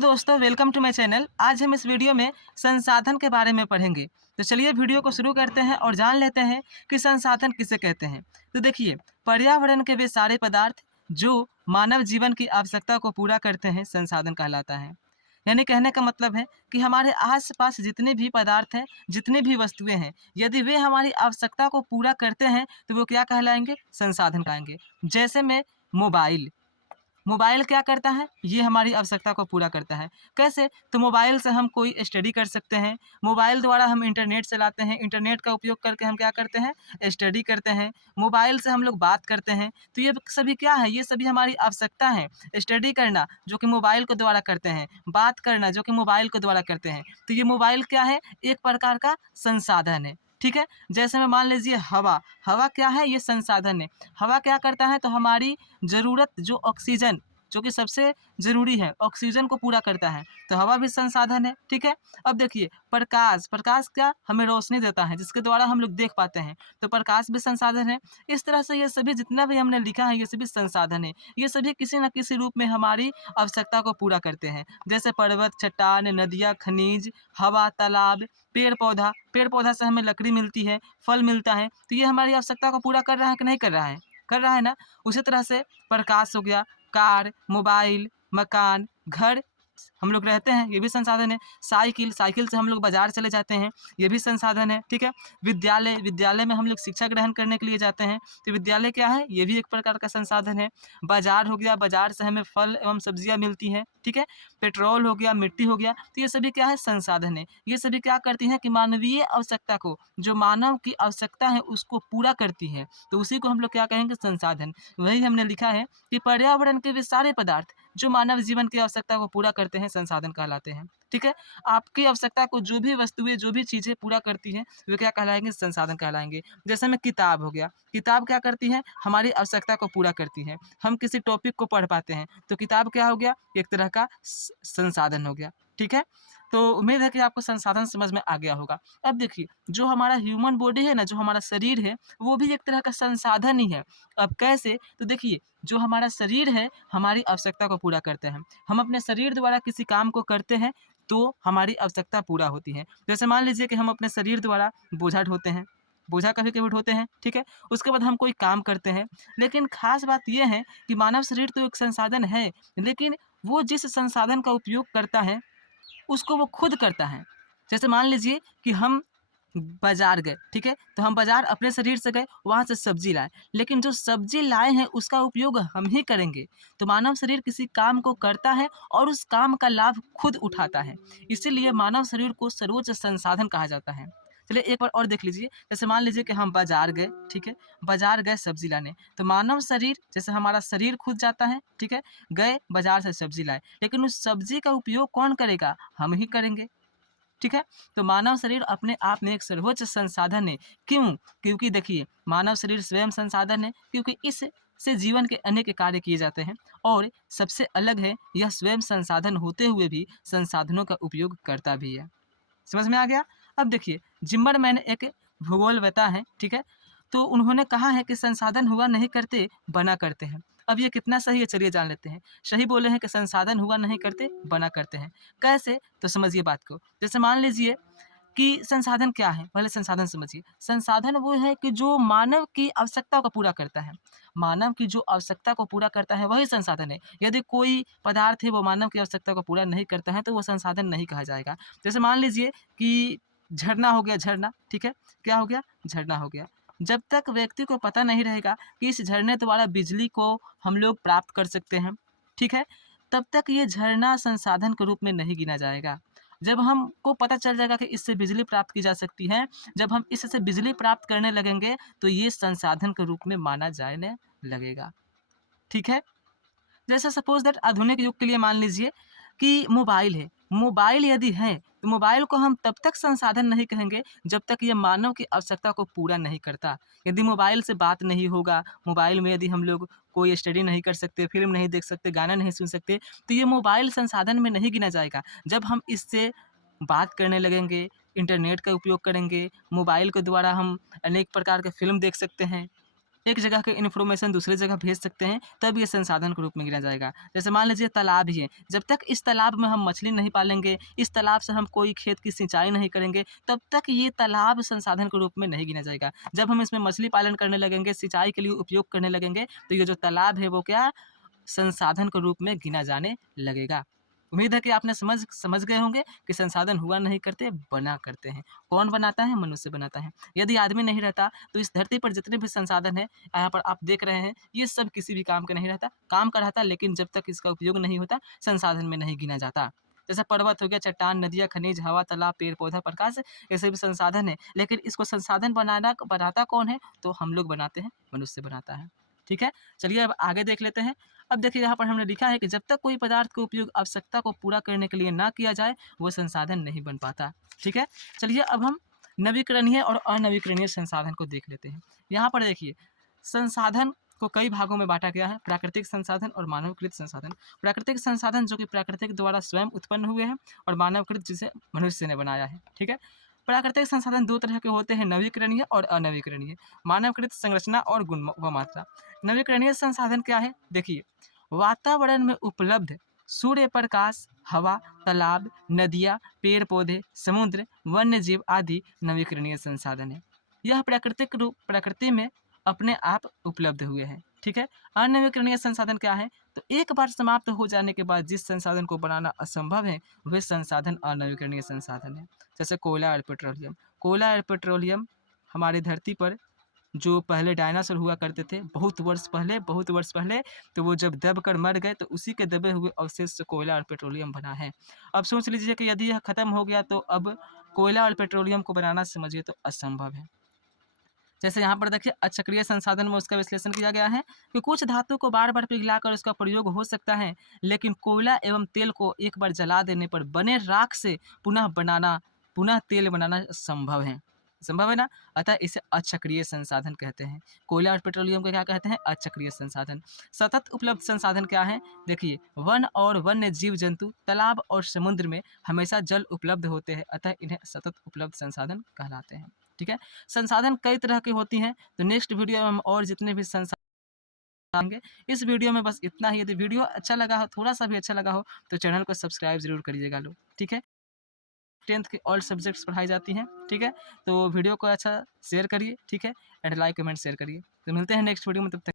दोस्तों, welcome to my channel. आज हम इस वीडियो में संसाधन के बारे में पढ़ेंगे। तो चलिए वीडियो को शुरू करते हैं और जान लेते हैं कि संसाधन किसे कहते हैं। तो देखिए, पर्यावरण के वे सारे पदार्थ जो मानव जीवन की आवश्यकता को पूरा करते हैं संसाधन कहलाता है। यानी कहने का मतलब है कि हमारे आस-पास जितने भी पदार्थ हैं, जितनी भी वस्तुएं हैं, यदि वे हमारी आवश्यकता को पूरा करते हैं तो वो क्या कहलाएंगे? संसाधन कहलाएंगे। जैसे में मोबाइल, मोबाइल क्या करता है? ये हमारी आवश्यकता को पूरा करता है। कैसे? तो मोबाइल से हम कोई स्टडी कर सकते हैं, मोबाइल द्वारा हम इंटरनेट चलाते हैं, इंटरनेट का उपयोग करके हम क्या करते हैं? स्टडी करते हैं, मोबाइल से हम लोग बात करते हैं। तो ये सभी क्या है? ये सभी हमारी आवश्यकता है। स्टडी करना जो कि मोबाइल के द्वारा करते हैं, बात करना जो कि मोबाइल के द्वारा करते हैं। तो ये मोबाइल क्या है? एक प्रकार का संसाधन है। ठीक है? जैसे में मान लीजिए हवा, हवा क्या है? ये संसाधन है। हवा क्या करता है? तो हमारी ज़रूरत जो ऑक्सीजन जो कि सबसे ज़रूरी है, ऑक्सीजन को पूरा करता है, तो हवा भी संसाधन है। ठीक है? अब देखिए प्रकाश, प्रकाश क्या? हमें रोशनी देता है जिसके द्वारा हम लोग देख पाते हैं, तो प्रकाश भी संसाधन है। इस तरह से ये सभी जितना भी हमने लिखा है ये सभी संसाधन है। ये सभी किसी न किसी रूप में हमारी आवश्यकता को पूरा करते हैं। जैसे पर्वत, चट्टान, नदियाँ, खनिज, हवा, तालाब, पेड़-पौधा, पेड़-पौधा से हमें लकड़ी मिलती है, फल मिलता है, तो ये हमारी आवश्यकता को पूरा कर रहा है कि नहीं कर रहा है? कर रहा है ना? उसी तरह से प्रकाश हो गया, कार, मोबाइल, मकान, घर हम लोग रहते हैं, ये भी संसाधन है। साइकिल, साइकिल से हम लोग बाज़ार चले जाते हैं, ये भी संसाधन है। ठीक है? विद्यालय, विद्यालय में हम लोग शिक्षा ग्रहण करने के लिए जाते हैं, तो विद्यालय क्या है? ये भी एक प्रकार का संसाधन है। बाज़ार हो गया, बाज़ार से हमें फल एवं सब्जियाँ मिलती हैं। ठीक है? पेट्रोल हो गया, मिट्टी हो गया, तो ये सभी क्या है? संसाधन है। ये सभी क्या करती हैं कि मानवीय आवश्यकता को, जो मानव की आवश्यकता है उसको पूरा करती है, तो उसी को हम लोग क्या कहेंगे? संसाधन। वही हमने लिखा है कि पर्यावरण के वे सारे पदार्थ जो मानव जीवन की आवश्यकता को पूरा करते हैं संसाधन कहलाते हैं। ठीक है? आपकी आवश्यकता को जो भी वस्तुएं, जो भी चीज़ें पूरा करती हैं वे क्या कहलाएंगे? संसाधन कहलाएंगे। जैसे में किताब हो गया, किताब क्या करती है? हमारी आवश्यकता को पूरा करती है। हम किसी टॉपिक को पढ़ पाते हैं, तो किताब क्या हो गया? एक तरह का संसाधन हो गया। ठीक है? तो उम्मीद है कि आपको संसाधन समझ में आ गया होगा। अब देखिए, जो हमारा ह्यूमन बॉडी है ना, जो हमारा शरीर है, वो भी एक तरह का संसाधन ही है। अब कैसे? तो देखिए, जो हमारा शरीर है हमारी आवश्यकता को पूरा करते हैं। हम अपने शरीर द्वारा किसी काम को करते हैं तो हमारी आवश्यकता पूरा होती है। जैसे मान लीजिए कि हम अपने शरीर द्वारा बोझा ढोते हैं, बोझा कभी-कभी ढोते हैं, ठीक है? उसके बाद हम कोई काम करते हैं, लेकिन ख़ास बात ये है कि मानव शरीर तो एक संसाधन है, लेकिन वो जिस संसाधन का उपयोग करता है, उसको वो खुद करता है। जैसे मान लीजिए कि हम बाज़ार गए, ठीक है? तो हम बाज़ार अपने शरीर से गए, वहाँ से सब्ज़ी लाए, लेकिन जो सब्ज़ी लाए हैं उसका उपयोग हम ही करेंगे। तो मानव शरीर किसी काम को करता है और उस काम का लाभ खुद उठाता है। इसीलिए मानव शरीर को सर्वोच्च संसाधन कहा जाता है। चलिए एक बार और देख लीजिए, जैसे मान लीजिए कि हम बाज़ार गए, ठीक है? बाज़ार गए सब्ज़ी लाने, तो मानव शरीर जैसे हमारा शरीर खुद जाता है, ठीक है? गए बाज़ार से सब्ज़ी लाए, लेकिन उस सब्ज़ी का उपयोग कौन करेगा? हम ही करेंगे। ठीक है? तो मानव शरीर अपने आप में एक सर्वोच्च संसाधन है। क्यों? क्योंकि देखिए, मानव शरीर स्वयं संसाधन है, क्योंकि इससे जीवन के अनेक कार्य किए जाते हैं और सबसे अलग है, यह स्वयं संसाधन होते हुए भी संसाधनों का उपयोग करता भी है। समझ में आ गया? अब देखिए, ज़िम्मरमैन एक भूगोलवेत्ता हैं, ठीक है? तो उन्होंने कहा है कि संसाधन हुआ नहीं करते, बना करते हैं। अब ये कितना सही है चलिए जान लेते हैं। सही बोले हैं कि संसाधन हुआ नहीं करते, बना करते हैं। कैसे? तो समझिए बात को। जैसे मान लीजिए कि संसाधन क्या है? पहले संसाधन समझिए। संसाधन वो है कि जो मानव की आवश्यकता को पूरा करता है। मानव की जो आवश्यकता को पूरा करता है वही संसाधन है। यदि कोई पदार्थ है वो मानव की आवश्यकता को पूरा नहीं करता है तो वो संसाधन नहीं कहा जाएगा। जैसे मान लीजिए कि झरना हो गया, झरना, ठीक है? क्या हो गया? झरना हो गया। जब तक व्यक्ति को पता नहीं रहेगा कि इस झरने द्वारा बिजली को हम लोग प्राप्त कर सकते हैं, ठीक है? तब तक ये झरना संसाधन के रूप में नहीं गिना जाएगा। जब हमको पता चल जाएगा कि इससे बिजली प्राप्त की जा सकती है, जब हम इससे बिजली प्राप्त करने लगेंगे, तो ये संसाधन के रूप में माना जाने लगेगा। ठीक है? जैसे सपोज़ दैट आधुनिक युग के लिए मान लीजिए कि मोबाइल है। मोबाइल यदि है, तो मोबाइल को हम तब तक संसाधन नहीं कहेंगे, जब तक ये मानव की आवश्यकता को पूरा नहीं करता। यदि मोबाइल से बात नहीं होगा, मोबाइल में यदि हम लोग कोई स्टडी नहीं कर सकते, फ़िल्म नहीं देख सकते, गाना नहीं सुन सकते, तो ये मोबाइल संसाधन में नहीं गिना जाएगा। जब हम इससे बात करने लगेंगे, इंटरनेट का उपयोग करेंगे, मोबाइल के द्वारा हम अनेक प्रकार के फ़िल्म देख सकते हैं। एक जगह के इन्फॉर्मेशन दूसरी जगह भेज सकते हैं, तब ये संसाधन के रूप में गिना जाएगा। जैसे मान लीजिए तालाब ही है, जब तक इस तालाब में हम मछली नहीं पालेंगे, इस तालाब से हम कोई खेत की सिंचाई नहीं करेंगे, तब तक ये तालाब संसाधन के रूप में नहीं गिना जाएगा। जब हम इसमें मछली पालन करने लगेंगे, सिंचाई के लिए उपयोग करने लगेंगे, तो ये जो तालाब है वो क्या संसाधन के रूप में गिना जाने लगेगा। उम्मीद है कि आपने समझ समझ गए होंगे कि संसाधन हुआ नहीं करते, बना करते हैं। कौन बनाता है? मनुष्य बनाता है। यदि आदमी नहीं रहता तो इस धरती पर जितने भी संसाधन हैं, यहाँ पर आप देख रहे हैं, ये सब किसी भी काम का नहीं रहता। काम का रहता लेकिन जब तक इसका उपयोग नहीं होता, संसाधन में नहीं गिना जाता। जैसे पर्वत हो गया, चट्टान, नदियाँ, खनिज, हवा, तालाब, पेड़-पौधा, प्रकाश, ये सभी संसाधन हैं। लेकिन इसको संसाधन बनाता कौन है? तो हम लोग बनाते हैं, मनुष्य बनाता है। ठीक है? चलिए अब आगे देख लेते हैं। अब देखिए यहाँ पर हमने लिखा है कि जब तक कोई पदार्थ का उपयोग आवश्यकता को पूरा करने के लिए ना किया जाए, वो संसाधन नहीं बन पाता। ठीक है? चलिए अब हम नवीकरणीय और अनवीकरणीय संसाधन को देख लेते हैं। यहाँ पर देखिए, संसाधन को कई भागों में बाँटा गया है, प्राकृतिक संसाधन और मानवकृत संसाधन। प्राकृतिक संसाधन जो कि प्राकृतिक द्वारा स्वयं उत्पन्न हुए हैं और मानवकृत जिसे मनुष्य ने बनाया है। ठीक है? प्राकृतिक संसाधन 2 तरह के होते हैं, नवीकरणीय और अनवीकरणीय। मानवकृत संरचना और गुण व मात्रा। नवीकरणीय संसाधन क्या है? देखिए, वातावरण में उपलब्ध सूर्य प्रकाश, हवा, तालाब, नदियाँ, पेड़-पौधे, समुद्र, वन्य जीव आदि नवीकरणीय संसाधन हैं। यह प्रकृति में अपने आप उपलब्ध हुए हैं। ठीक है? अनवीकरणीय संसाधन क्या है? तो एक बार समाप्त हो जाने के बाद जिस संसाधन को बनाना असंभव है, वे संसाधन अनवीकरणीय संसाधन है। जैसे कोयला और पेट्रोलियम। कोयला और पेट्रोलियम हमारी धरती पर जो पहले डायनासोर हुआ करते थे, बहुत वर्ष पहले, तो वो जब दब कर मर गए, तो उसी के दबे हुए अवशेष से कोयला और पेट्रोलियम बना है। अब सोच लीजिए कि यदि यह खत्म हो गया, तो अब कोयला और पेट्रोलियम को बनाना समझिए तो असंभव है। जैसे यहाँ पर देखिए, अचक्रीय संसाधन में उसका विश्लेषण किया गया है कि कुछ धातु को बार-बार पिघलाकर उसका प्रयोग हो सकता है, लेकिन कोयला एवं तेल को एक बार जला देने पर बने राख से पुनः तेल बनाना संभव है। संभव है ना? अतः इसे अचक्रीय संसाधन कहते हैं। कोयला और पेट्रोलियम को क्या कहते हैं? अचक्रीय संसाधन। सतत उपलब्ध संसाधन क्या है? देखिए, वन और वन्य जीव-जंतु, तालाब और समुद्र में हमेशा जल उपलब्ध होते हैं, अतः इन्हें सतत उपलब्ध संसाधन कहलाते हैं। ठीक है? संसाधन कई तरह की होती हैं, तो नेक्स्ट वीडियो में हम और जितने भी संसाधन आएँगे। इस वीडियो में बस इतना ही। यदि वीडियो अच्छा लगा हो, थोड़ा-सा भी अच्छा लगा हो, तो चैनल को सब्सक्राइब ज़रूर करिएगा लोग, ठीक है? 10th की ऑल सब्जेक्ट्स पढ़ाई जाती हैं, ठीक है? तो वीडियो को अच्छा शेयर करिए, ठीक है? एंड लाइक, कमेंट, शेयर करिए। तो मिलते हैं नेक्स्ट वीडियो में, तब तक